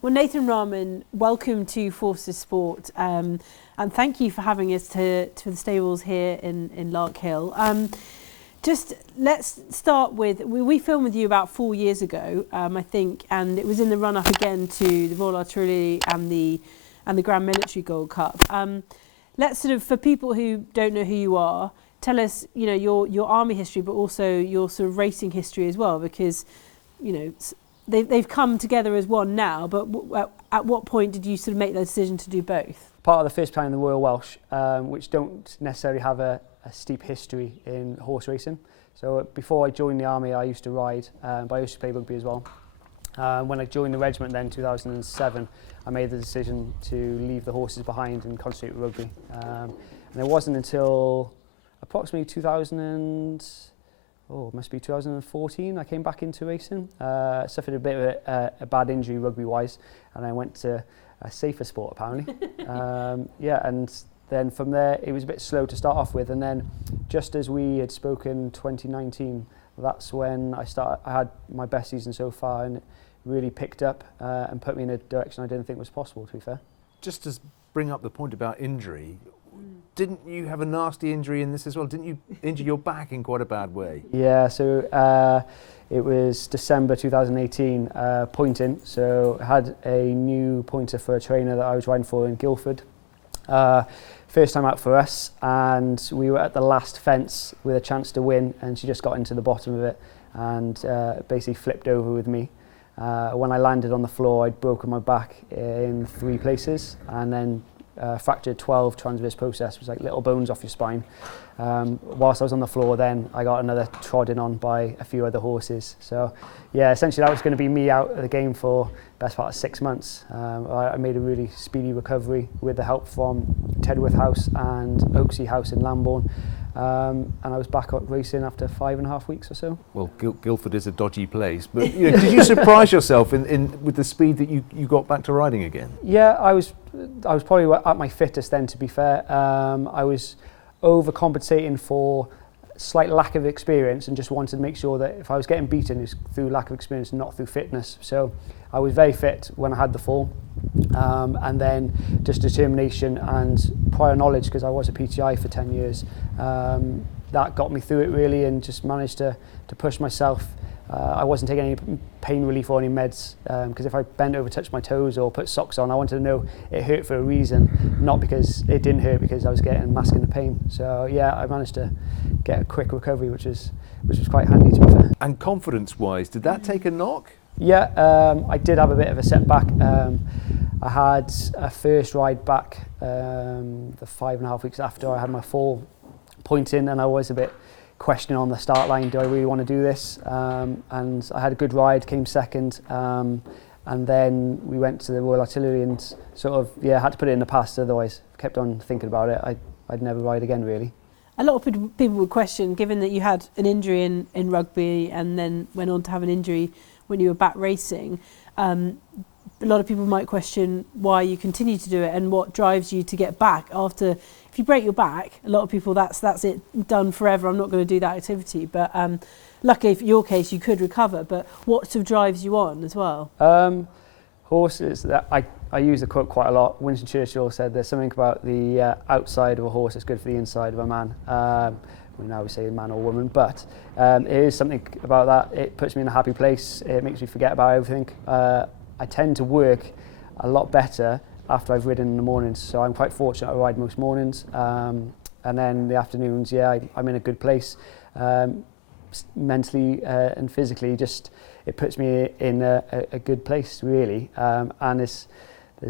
Well, Nathan Rahman, welcome to Forces Sport, and thank you for having us to the stables here in Lark Hill. Just let's start with, we filmed with you about 4 years ago, I think, and it was in the run-up again to the Royal Artillery and the Grand Military Gold Cup. Let's sort of, for people who don't know who you are, tell us, your army history, but also your sort of racing history as well, because, they've come together as one now, but at what point did you sort of make the decision to do both? Part of the first plan in the Royal Welsh, which don't necessarily have a steep history in horse racing. So before I joined the army, I used to ride, but I used to play rugby as well. When I joined the regiment then in 2007, I made the decision to leave the horses behind and concentrate with rugby. And it wasn't until approximately 2014 I came back into racing. Suffered a bit of a bad injury rugby-wise, and I went to a safer sport apparently. And then from there it was a bit slow to start off with, and then just as we had spoken 2019, that's when I had my best season so far, and it really picked up and put me in a direction I didn't think was possible, to be fair. Just to bring up the point about injury, didn't you have a nasty injury in this as well? Didn't you injure your back in quite a bad way? Yeah, so it was December 2018, pointing. So I had a new pointer for a trainer that I was riding for in Guildford. First time out for us, and we were at the last fence with a chance to win, and she just got into the bottom of it and basically flipped over with me. When I landed on the floor, I'd broken my back in 3 places, and then fractured 12 transverse process, which was like little bones off your spine. Whilst I was on the floor then, I got another trodden on by a few other horses. So yeah, essentially that was going to be me out of the game for the best part of 6 months. I made a really speedy recovery with the help from Tedworth House and Oaksey House in Lambourne. And I was back up racing after 5.5 weeks or so. Well, Guildford is a dodgy place, but did you surprise yourself with the speed that you got back to riding again? Yeah, I was probably at my fittest then, to be fair. I was overcompensating for slight lack of experience and just wanted to make sure that if I was getting beaten, it was through lack of experience, not through fitness. So I was very fit when I had the fall. And then just determination and prior knowledge, because I was a PTI for 10 years, that got me through it really, and just managed to push myself. I wasn't taking any pain relief or any meds, because if I bent over, touched my toes or put socks on, I wanted to know it hurt for a reason, not because it didn't hurt because I was getting masking the pain. So yeah, I managed to get a quick recovery, which was quite handy, to be fair. And confidence-wise, did that take a knock? Yeah, I did have a bit of a setback. I had a first ride back the 5.5 weeks after I had my fall pointing, and I was a bit questioning on the start line, do I really want to do this? And I had a good ride, came second, and then we went to the Royal Artillery and sort of, had to put it in the past, otherwise kept on thinking about it. I'd never ride again, really. A lot of people would question, given that you had an injury in rugby and then went on to have an injury when you were back racing, a lot of people might question why you continue to do it and what drives you to get back after. If you break your back, a lot of people, that's it, done forever, I'm not going to do that activity. But luckily for your case, you could recover. But what sort of drives you on as well? Horses, I use the quote quite a lot. Winston Churchill said there's something about the outside of a horse that's good for the inside of a man. We now say man or woman, but it is something about that. It puts me in a happy place. It makes me forget about everything. I tend to work a lot better after I've ridden in the mornings, so I'm quite fortunate I ride most mornings. And then the afternoons, I'm in a good place. Mentally and physically, just it puts me in a good place, really. And there's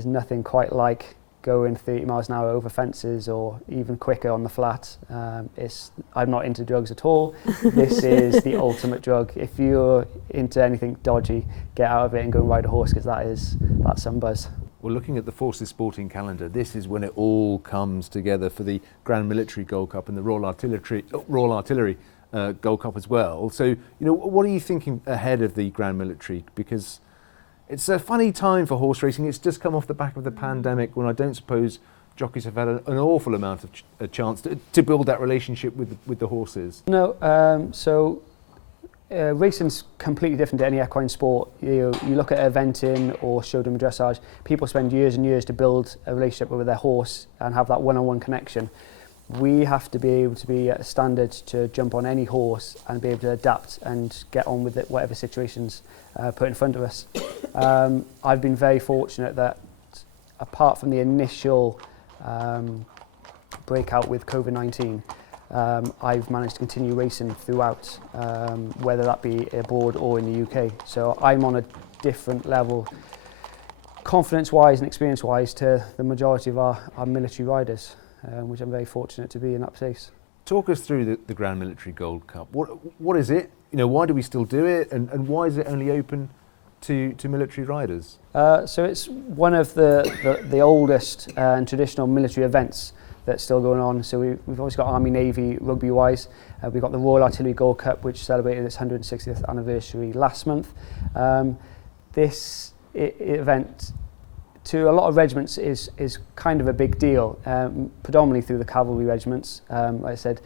nothing quite like going 30 miles an hour over fences or even quicker on the flat. I'm not into drugs at all. This is the ultimate drug. If you're into anything dodgy, get out of it and go and ride a horse, because that's some buzz. Well, looking at the Forces sporting calendar, this is when it all comes together for the Grand Military Gold Cup and the Royal Artillery Gold Cup as well. So, what are you thinking ahead of the Grand Military? Because it's a funny time for horse racing. It's just come off the back of the pandemic, when I don't suppose jockeys have had an awful amount of a chance to build that relationship with the horses. No, so racing's completely different to any equine sport. You look at eventing or showdown dressage, people spend years and years to build a relationship with their horse and have that one-on-one connection. We have to be able to be at a standard to jump on any horse and be able to adapt and get on with it, whatever situations put in front of us. I've been very fortunate that apart from the initial breakout with COVID-19, I've managed to continue racing throughout, whether that be abroad or in the UK. So I'm on a different level, confidence-wise and experience-wise, to the majority of our military riders, which I'm very fortunate to be in that place. Talk us through the Grand Military Gold Cup. What is it? Why do we still do it, and why is it only open to military riders? So it's one of the oldest and traditional military events that's still going on. So we've always got Army, Navy, rugby-wise. We've got the Royal Artillery Gold Cup, which celebrated its 160th anniversary last month. This event, to a lot of regiments, is kind of a big deal, predominantly through the cavalry regiments. Like I said,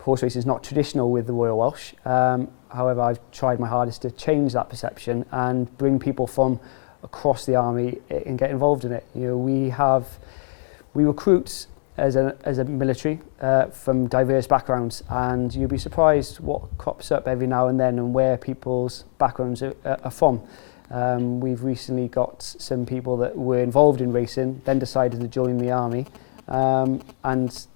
horse racing is not traditional with the Royal Welsh. However, I've tried my hardest to change that perception and bring people from across the army and get involved in it. We recruit as a military from diverse backgrounds, and you'll be surprised what crops up every now and then and where people's backgrounds are from. We've recently got some people that were involved in racing, then decided to join the army, and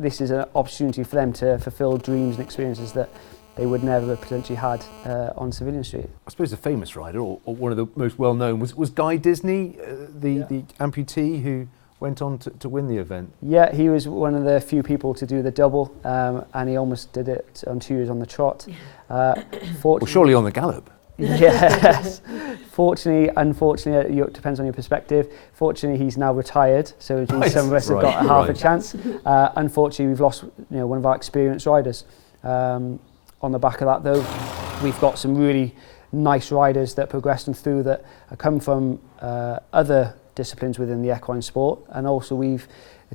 this is an opportunity for them to fulfil dreams and experiences that they would never have potentially had on Civilian Street. I suppose a famous rider, or one of the most well-known, was Guy Disney, the amputee who went on to win the event. Yeah, he was one of the few people to do the double, and he almost did it on 2 years on the trot. Well, surely on the gallop. Yes. Unfortunately, it depends on your perspective. Fortunately, he's now retired, so it means some of us have got half a chance. Unfortunately, we've lost one of our experienced riders. On the back of that, though, we've got some really nice riders that progressed and through that come from other disciplines within the equine sport, and also we've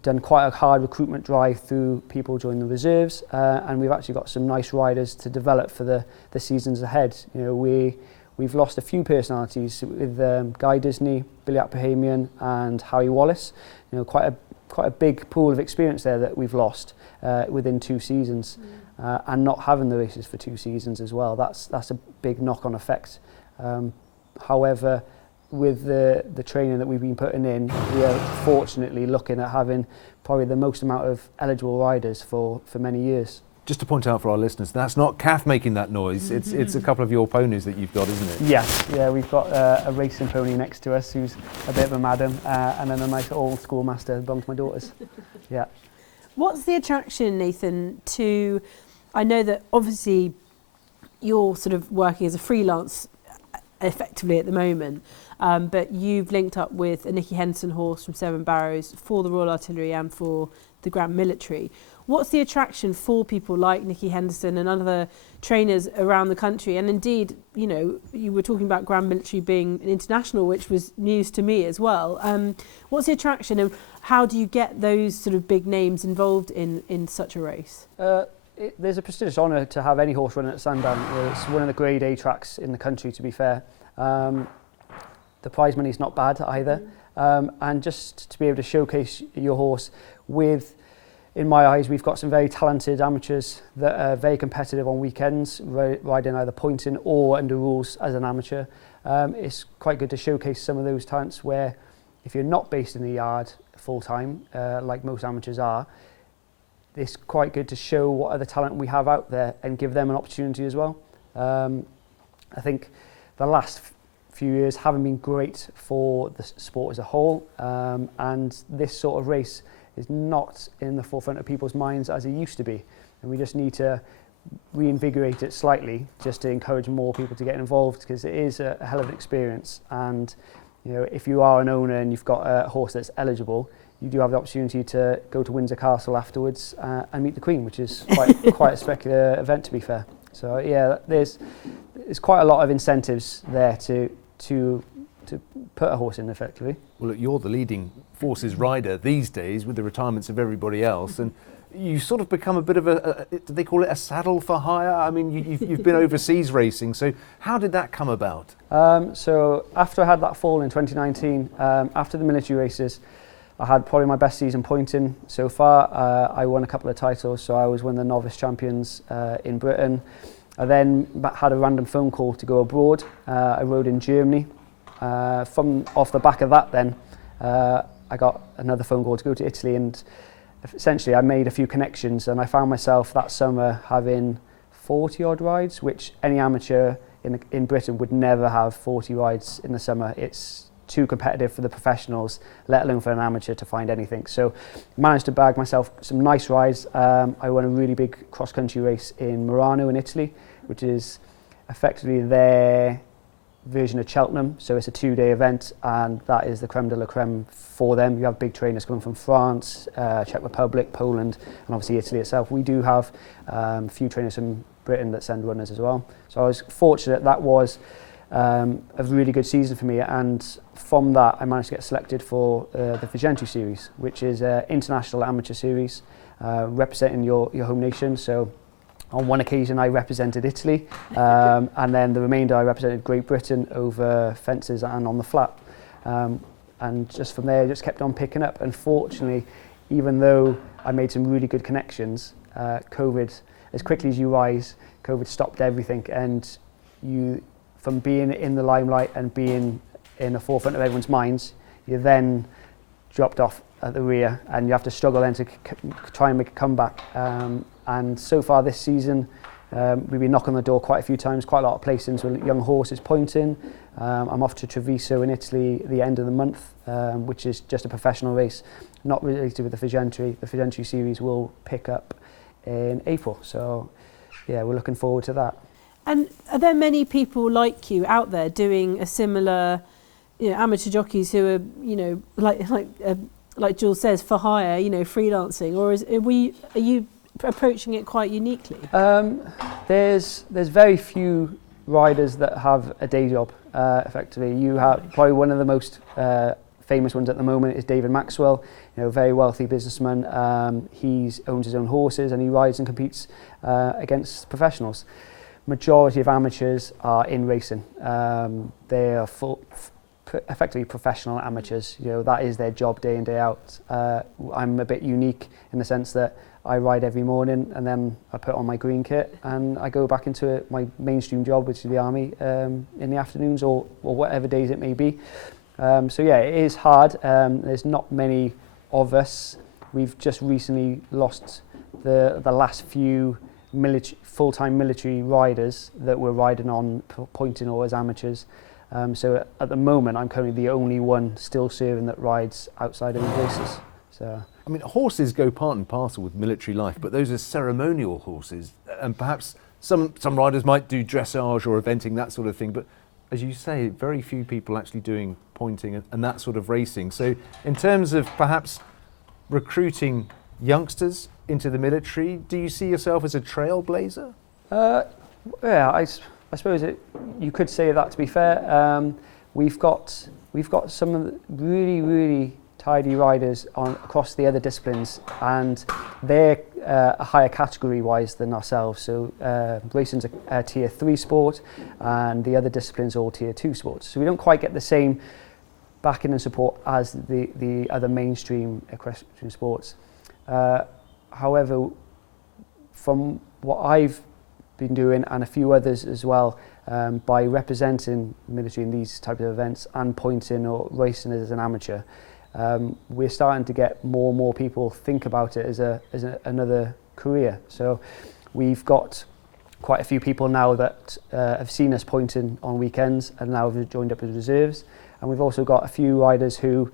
done quite a hard recruitment drive through people joining the reserves, and we've actually got some nice riders to develop for the seasons ahead. We've lost a few personalities with Guy Disney, Billy Apahamian and Harry Wallace. Quite a big pool of experience there that we've lost within 2 seasons, and not having the races for 2 seasons as well. That's a big knock-on effect. However, with the training that we've been putting in, we are fortunately looking at having probably the most amount of eligible riders for many years. Just to point out for our listeners, that's not Kath making that noise, it's a couple of your ponies that you've got, isn't it? Yes, yeah, we've got a racing pony next to us who's a bit of a madam, and then a nice old schoolmaster belongs to my daughters. Yeah. What's the attraction, Nathan, to, I know that obviously you're sort of working as a freelance effectively at the moment, but you've linked up with a Nicky Henderson horse from Seven Barrows for the Royal Artillery and for the Grand Military. What's the attraction for people like Nicky Henderson and other trainers around the country? And indeed, you were talking about Grand Military being an international, which was news to me as well. What's the attraction, and how do you get those sort of big names involved in such a race? There's a prestigious honour to have any horse running at Sandown. It's one of the grade A tracks in the country, to be fair. The prize money's not bad either. And just to be able to showcase your horse with, in my eyes, we've got some very talented amateurs that are very competitive on weekends, riding either pointing or under rules as an amateur. It's quite good to showcase some of those talents where, if you're not based in the yard full time, like most amateurs are, it's quite good to show what other talent we have out there and give them an opportunity as well. I think the last few years haven't been great for the sport as a whole, and this sort of race is not in the forefront of people's minds as it used to be, and we just need to reinvigorate it slightly just to encourage more people to get involved, because it is a hell of an experience. And if you are an owner and you've got a horse that's eligible, you do have the opportunity to go to Windsor Castle afterwards and meet the Queen, which is quite a spectacular event, to be fair. So yeah, there's quite a lot of incentives there to put a horse in effectively. Well, look, you're the leading forces rider these days with the retirements of everybody else, and you sort of become a bit of do they call it a saddle for hire? I mean, you've been overseas racing, so how did that come about? So after I had that fall in 2019, after the military races, I had probably my best season pointing so far. I won a couple of titles, so I was one of the novice champions in Britain. I then had a random phone call to go abroad. I rode in Germany. From off the back of that then, I got another phone call to go to Italy, and essentially I made a few connections, and I found myself that summer having 40 odd rides, which any amateur in Britain would never have 40 rides in the summer. It's too competitive for the professionals, let alone for an amateur to find anything. So managed to bag myself some nice rides. I won a really big cross-country race in Murano in Italy, which is effectively their version of Cheltenham. So it's a 2-day event, and that is the creme de la creme for them. You have big trainers coming from France, Czech Republic, Poland, and obviously Italy itself. We do have a few trainers from Britain that send runners as well. So I was fortunate. That was a really good season for me, and from that I managed to get selected for the Vigentry series, which is an international amateur series representing your home nation. So on one occasion I represented Italy, and then the remainder I represented Great Britain over fences and on the flat, and just from there I just kept on picking up. Unfortunately, even though I made some really good connections, COVID, as quickly as you rise, COVID stopped everything, and you, from being in the limelight and being in the forefront of everyone's minds, you then dropped off at the rear, and you have to struggle then to try and make a comeback. And so far this season, we've been knocking on the door quite a few times, quite a lot of placings with young horses pointing. I'm off to Treviso in Italy at the end of the month, which is just a professional race, not related with the Vigentry. The Vigentry series will pick up in April, so yeah, we're looking forward to that. And are there many people like you out there doing a similar, amateur jockeys who are, like Jules says, for hire, freelancing, or are you approaching it quite uniquely? There's very few riders that have a day job. Effectively, you have probably one of the most famous ones at the moment is David Maxwell. Very wealthy businessman. He owns his own horses and he rides and competes against professionals. Majority of amateurs are in racing. They are effectively professional amateurs. That is their job day in, day out. I'm a bit unique in the sense that I ride every morning and then I put on my green kit and I go back into my mainstream job, which is the army, in the afternoons or whatever days it may be. So yeah, it is hard. There's not many of us. We've just recently lost the last few full-time military riders that were riding on pointing or as amateurs. So at the moment, I'm currently the only one still serving that rides outside of the horses. So I mean, horses go part and parcel with military life, but those are ceremonial horses, and perhaps some riders might do dressage or eventing, that sort of thing. But as you say, very few people actually doing pointing and that sort of racing. So in terms of perhaps recruiting youngsters into the military, do you see yourself as a trailblazer? Yeah, I suppose you could say that, to be fair. We've got some of the really tidy riders across the other disciplines, and they're a higher category wise than ourselves. So racing's a tier 3 sport and the other disciplines are all tier 2 sports. So we don't quite get the same backing and support as the other mainstream equestrian sports. However, from what I've been doing and a few others as well, by representing military in these types of events and pointing or racing as an amateur, we're starting to get more and more people think about it as another career. So we've got quite a few people now that have seen us pointing on weekends and now have joined up as reserves. And we've also got a few riders who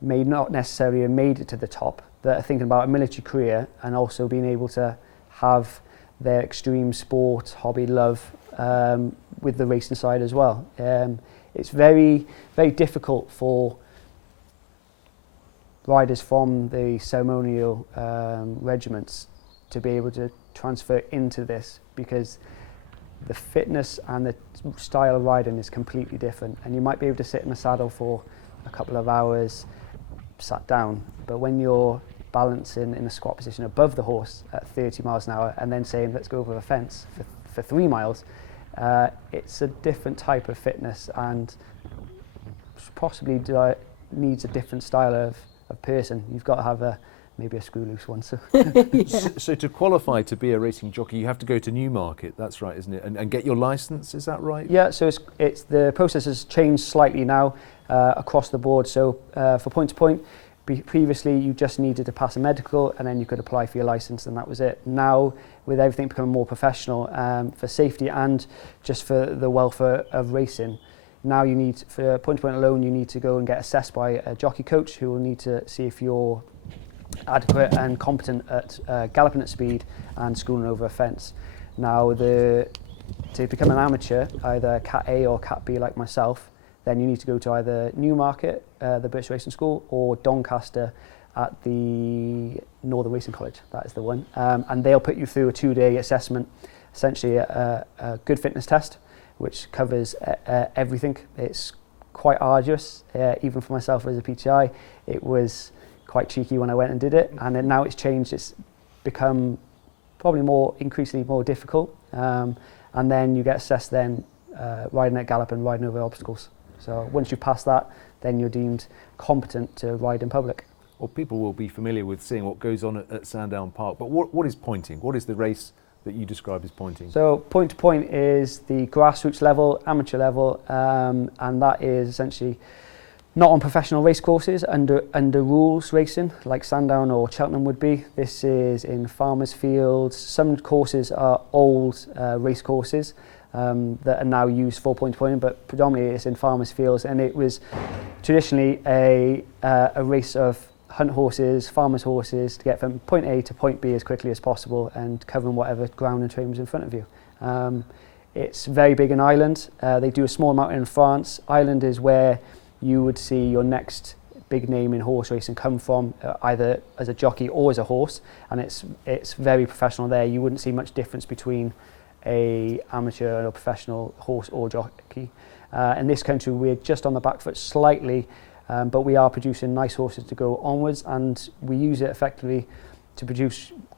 may not necessarily have made it to the top that are thinking about a military career and also being able to have their extreme sport hobby love with the racing side as well. It's very, very difficult for riders from the ceremonial regiments to be able to transfer into this, because the fitness and the style of riding is completely different, and you might be able to sit in the saddle for a couple of hours sat down, but when you're balancing in a squat position above the horse at 30 miles an hour and then saying, let's go over a fence for 3 miles, it's a different type of fitness and possibly needs a different style of person. You've got to have maybe a screw loose one. So. So to qualify to be a racing jockey, you have to go to Newmarket. That's right, isn't it? And get your licence. Is that right? Yeah. So it's the process has changed slightly now across the board. So for point to point, previously you just needed to pass a medical and then you could apply for your licence and that was it. Now with everything becoming more professional, for safety and just for the welfare of racing, now you need, for point to point alone, you need to go and get assessed by a jockey coach who will need to see if you're adequate and competent at galloping at speed and schooling over a fence. Now to become an amateur, either Cat A or Cat B like myself, then you need to go to either Newmarket, the British Racing School, or Doncaster at the Northern Racing College. That is the one. And they'll put you through a 2-day assessment, essentially a good fitness test, which covers everything. It's quite arduous, even for myself as a PTI. It was quite cheeky when I went and did it, and then now it's changed. It's become probably increasingly more difficult. And then you get assessed then riding at gallop and riding over obstacles. So once you pass that, then you're deemed competent to ride in public. Well, people will be familiar with seeing what goes on at Sandown Park, but what is pointing? What is the race that you describe as pointing? So point to point is the grassroots level, amateur level, and that is essentially not on professional race courses, under rules racing like Sandown or Cheltenham would be. This is in farmers' fields. Some courses are old race courses that are now used for point to point, but predominantly it's in farmers' fields, and it was traditionally a race of hunt horses, farmers' horses, to get from point A to point B as quickly as possible and covering whatever ground and terrain was in front of you. It's very big in Ireland. They do a small amount in France. Ireland is where you would see your next big name in horse racing come from, either as a jockey or as a horse, and it's very professional there. You wouldn't see much difference between a amateur or professional horse or jockey. In this country, we're just on the back foot slightly, but we are producing nice horses to go onwards, and we use it effectively to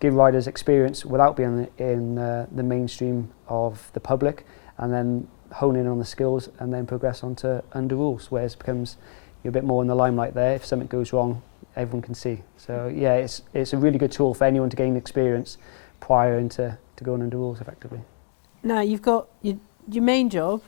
give riders experience without being in the mainstream of the public, and then hone in on the skills and then progress onto under rules, where it becomes you're a bit more in the limelight there. If something goes wrong, everyone can see. So yeah, it's a really good tool for anyone to gain experience prior into going under rules effectively. Now you've got your main job,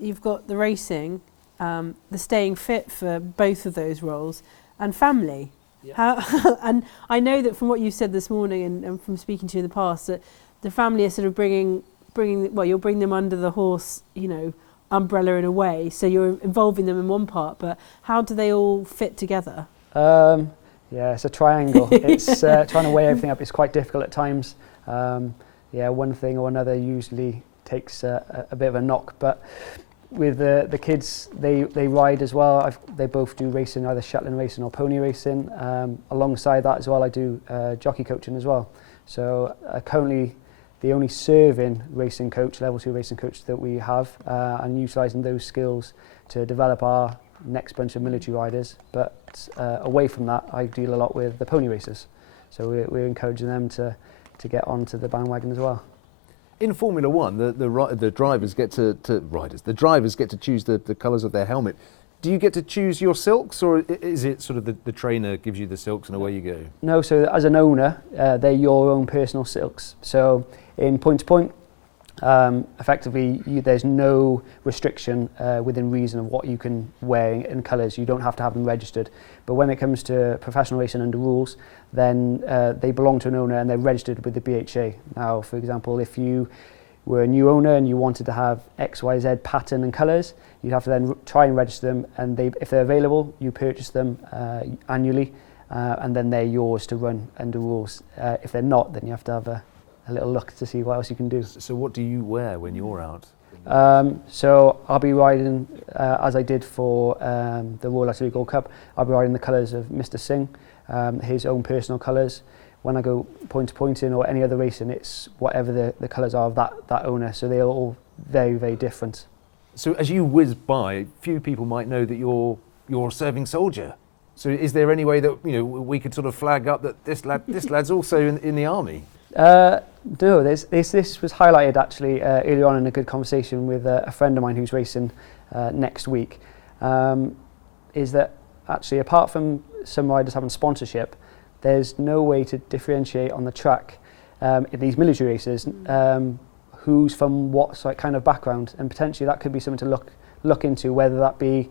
you've got the racing, the staying fit for both of those roles, and family. Yeah. And I know that from what you said this morning and from speaking to you in the past, that the family are sort of you'll bring them under the horse, umbrella in a way. So you're involving them in one part, but how do they all fit together? Yeah, it's a triangle. It's trying to weigh everything up. It's quite difficult at times. One thing or another usually takes a bit of a knock. But with the kids, they ride as well. They both do racing, either Shetland racing or pony racing. Alongside that as well, I do jockey coaching as well. So currently the only serving racing coach, level 2 racing coach that we have, and utilising those skills to develop our next bunch of military riders. But away from that, I deal a lot with the pony racers. So we're encouraging them to get onto the bandwagon as well. In Formula One, the drivers get the drivers get to choose the colours of their helmet. Do you get to choose your silks, or is it sort of the trainer gives you the silks and away you go? No, so as an owner, they're your own personal silks. So in point to point, effectively there's no restriction within reason of what you can wear in colours. You don't have to have them registered. But when it comes to professional racing under rules, then they belong to an owner and they're registered with the BHA. Now, for example, if you were a new owner and you wanted to have XYZ pattern and colours, you'd have to then try and register them, and if they're available, you purchase them annually, and then they're yours to run under rules. If they're not, then you have to have a little look to see what else you can do. So what do you wear when you're out? So I'll be riding, as I did for the Royal Artillery Gold Cup, I'll be riding the colours of Mr. Singh, his own personal colours. When I go point to pointing or any other racing, it's whatever the colours are of that owner. So they're all very, very different. So as you whiz by, few people might know that you're a serving soldier. So is there any way that we could sort of flag up that this lad's also in the army? No, this was highlighted actually earlier on in a good conversation with a friend of mine who's racing next week. Is that actually, apart from some riders having sponsorship, there's no way to differentiate on the track in these military races who's from what kind of background, and potentially that could be something to look into, whether that be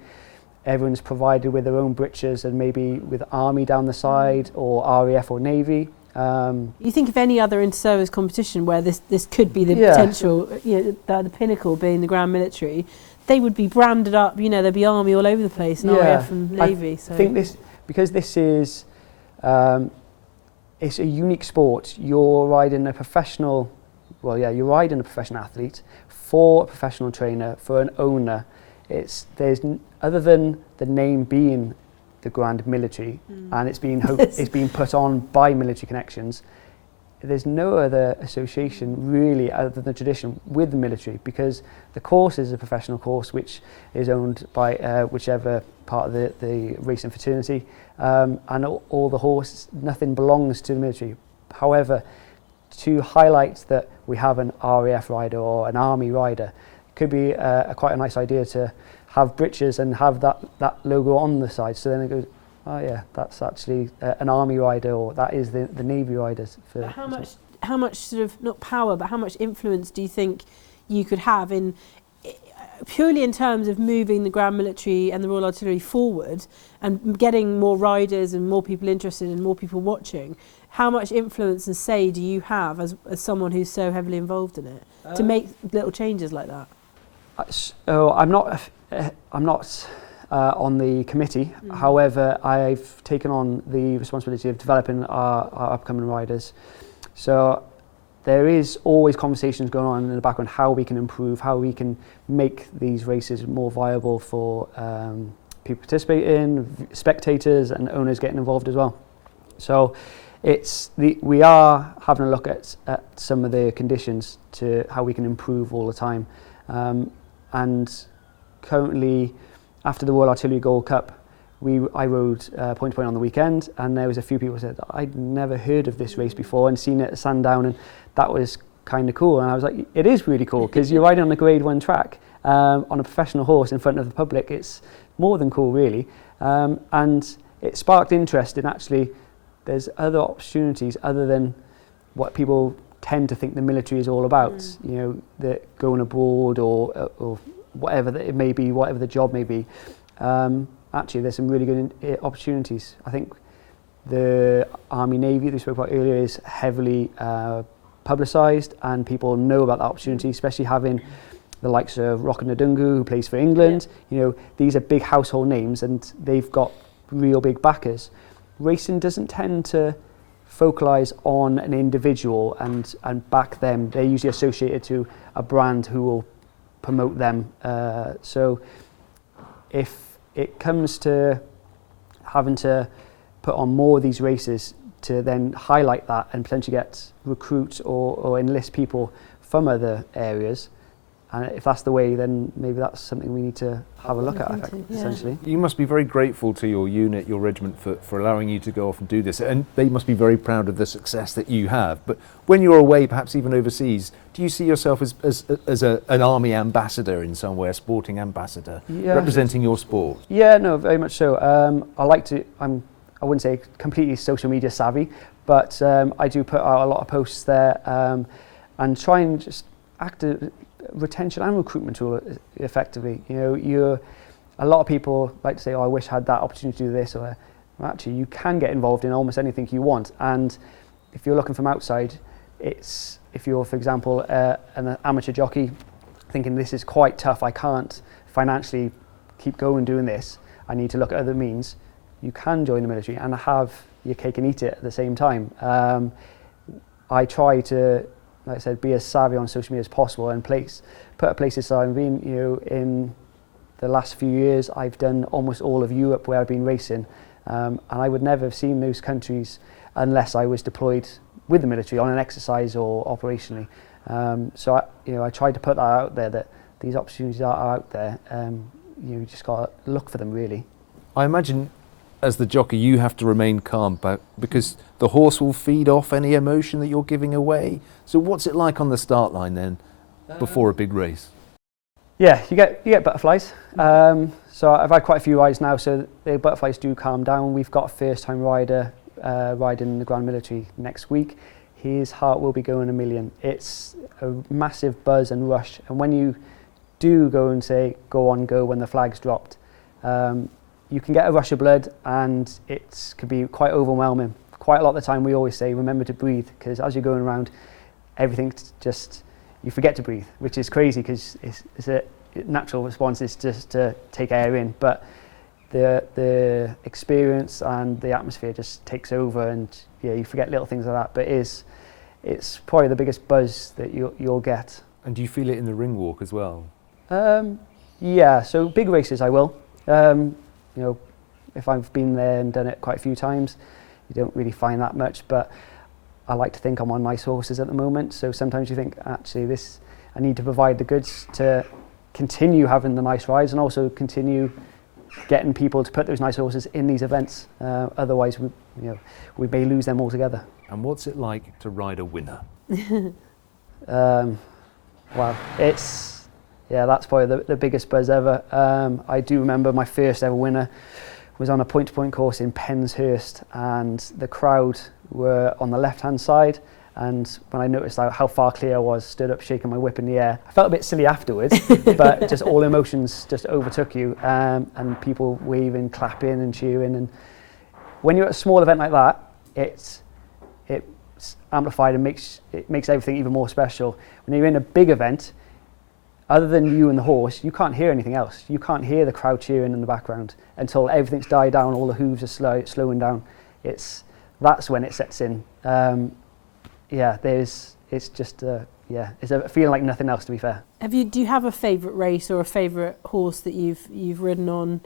everyone's provided with their own breeches and maybe with army down the side or RAF or Navy. You think of any other inter-service competition where this could be the potential, the pinnacle being the Grand Military, they would be branded up, there'd be army all over the place, and RAF and Navy. I think because this is, it's a unique sport. You're riding a professional athlete for a professional trainer, for an owner. Other than the name being the Grand Military, and it's been put on by Military Connections, there's no other association really other than the tradition with the military, because the course is a professional course which is owned by whichever part of the racing fraternity, and all the horses, nothing belongs to the military. However, to highlight that we have an RAF rider or an army rider could be quite a nice idea, to have breeches and have that logo on the side, so then it goes, oh yeah, that's actually an army rider, or that is the Navy riders. But how much sort of, not power, but how much influence do you think you could have in, purely in terms of moving the Grand Military and the Royal Artillery forward and getting more riders and more people interested and more people watching? How much influence and say do you have as someone who's so heavily involved in it to make little changes like that? So I'm not on the committee. However, I've taken on the responsibility of developing our upcoming riders. So there is always conversations going on in the background, how we can improve, how we can make these races more viable for people participating, spectators and owners getting involved as well. So we are having a look at some of the conditions to how we can improve all the time. And currently, after the Royal Artillery Gold Cup, I rode point to point on the weekend, and there was a few people who said, I'd never heard of this race before and seen it at Sandown, and that was kind of cool. And I was like, it is really cool, because you're riding on a Grade 1 track on a professional horse in front of the public. It's more than cool, really. And it sparked interest in, actually, there's other opportunities other than what people tend to think the military is all about, that going abroad or whatever that it may be, whatever the job may be. Actually, there's some really good opportunities. I think the Army Navy that we spoke about earlier is heavily publicised, and people know about that opportunity, especially having the likes of Rocket Ndungu, who plays for England. These are big household names, and they've got real big backers. Racing doesn't tend to focalise on an individual and back them. They're usually associated to a brand who will promote them. So if it comes to having to put on more of these races to then highlight that and potentially get recruit or enlist people from other areas, and if that's the way, then maybe that's something we need to have a look at, I think, essentially. You must be very grateful to your unit, your regiment, for allowing you to go off and do this, and they must be very proud of the success that you have. But when you're away, perhaps even overseas, do you see yourself as an army ambassador in some way, a sporting ambassador, representing your sport? Yeah, no, very much so. I wouldn't say completely social media savvy, but I do put out a lot of posts there and try and just act retention and recruitment tool effectively. A lot of people like to say, I wish I had that opportunity to do this, or actually you can get involved in almost anything you want. And if you're looking from outside, if you're, for example, an amateur jockey thinking this is quite tough, I can't financially keep going doing this, I need to look at other means, you can join the military and have your cake and eat it at the same time. I try to, like I said, be as savvy on social media as possible and put places. So I've been, in the last few years, I've done almost all of Europe where I've been racing, and I would never have seen those countries unless I was deployed with the military on an exercise or operationally. So I tried to put that out there, that these opportunities are out there. You just got to look for them, really. I imagine as the jockey, you have to remain calm, because the horse will feed off any emotion that you're giving away. So what's it like on the start line then, before a big race? Yeah, you get butterflies. So I've had quite a few rides now, so the butterflies do calm down. We've got a first-time rider riding the Grand Military next week. His heart will be going a million. It's a massive buzz and rush, and when you do go and say go on go when the flag's dropped, you can get a rush of blood, and it could be quite overwhelming. Quite a lot of the time we always say remember to breathe, because as you're going around, everything's just, you forget to breathe, which is crazy because it's a natural response is just to take air in, but the experience and the atmosphere just takes over, and yeah, you forget little things like that. But it's probably the biggest buzz that you'll get. And do you feel it in the ring walk as well? Yeah, so big races I will. You know, if I've been there and done it quite a few times, you don't really find that much, but I like to think I'm on nice horses at the moment, so sometimes you think actually I need to provide the goods to continue having the nice rides and also continue getting people to put those nice horses in these events. Otherwise we may lose them altogether. And what's it like to ride a winner? Wow, that's probably the biggest buzz ever. I do remember my first ever winner was on a point-to-point course in Penshurst, and the crowd were on the left-hand side, and when I noticed how far clear I was, stood up shaking my whip in the air. I felt a bit silly afterwards, but just all emotions just overtook you, and people waving, clapping and cheering. And when you're at a small event like that, it's amplified and makes everything even more special. When you're in a big event, other than you and the horse, you can't hear anything else. You can't hear the crowd cheering in the background until everything's died down, all the hooves are slowing down. That's when it sets in. It's a feeling like nothing else, to be fair. Do you have a favourite race or a favourite horse that you've ridden on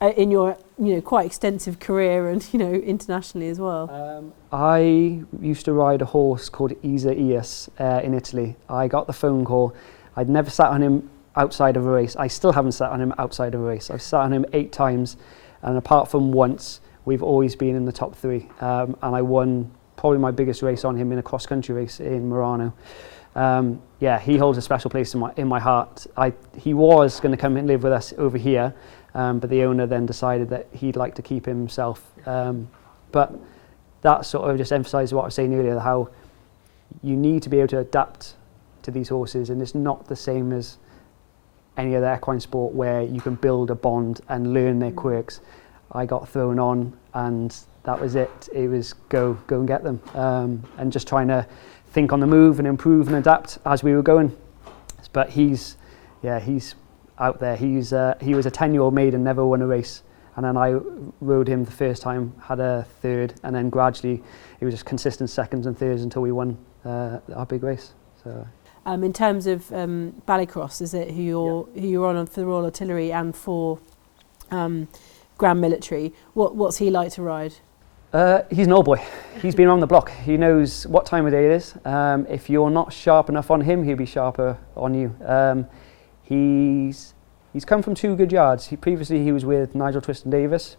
in your quite extensive career and internationally as well? I used to ride a horse called Isa Ias in Italy. I got the phone call. I'd never sat on him outside of a race. I still haven't sat on him outside of a race. I've sat on him 8 times, and apart from once, we've always been in the top 3. And I won probably my biggest race on him in a cross-country race in Murano. He holds a special place in my heart. He was going to come and live with us over here, but the owner then decided that he'd like to keep him himself. But that sort of just emphasises what I was saying earlier, how you need to be able to adapt to these horses, and it's not the same as any other equine sport where you can build a bond and learn their quirks. I got thrown on, and that was it. It was go and get them, and just trying to think on the move and improve and adapt as we were going. But he's out there. He was a 10-year-old maiden, never won a race, and then I rode him the first time, had a third, and then gradually it was just consistent seconds and thirds until we won our big race. So. In terms of Ballycross, is it who you're on for the Royal Artillery and for Grand Military? What's he like to ride? He's an old boy. He's been around the block. He knows what time of day it is. If you're not sharp enough on him, he'll be sharper on you. He's come from 2 good yards. Previously he was with Nigel Twiston Davis.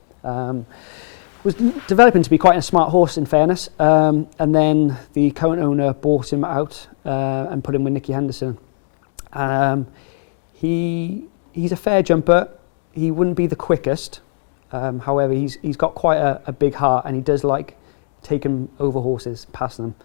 Was developing to be quite a smart horse, in fairness, and then the current owner bought him out and put him with Nicky Henderson. He's a fair jumper. He wouldn't be the quickest, however he's got quite a big heart, and he does like taking over horses, passing them.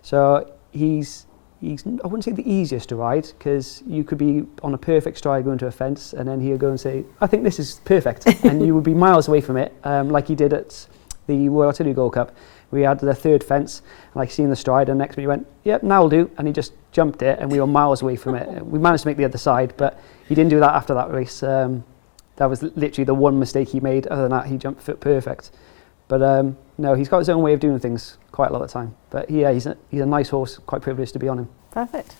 So he's I wouldn't say the easiest to ride, because you could be on a perfect stride going to a fence, and then he'll go and say, I think this is perfect, and you would be miles away from it, like he did at the Royal Artillery Gold Cup. We had the 3rd fence, and I seen the stride, and next minute he went, yep, now will do, and he just jumped it, and we were miles away from it. We managed to make the other side, but he didn't do that after that race. That was literally the one mistake he made. Other than that, he jumped perfect. But no, he's got his own way of doing things quite a lot of the time. But yeah, he's a nice horse, quite privileged to be on him. Perfect.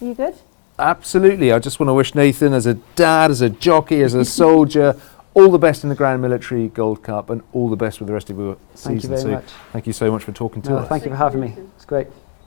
Are you good? Absolutely. I just want to wish Nathan, as a dad, as a jockey, as a soldier, all the best in the Grand Military Gold Cup, and all the best with the rest of your season. Thank you very much. Thank you so much for talking to us. Thank you for having me. It's great.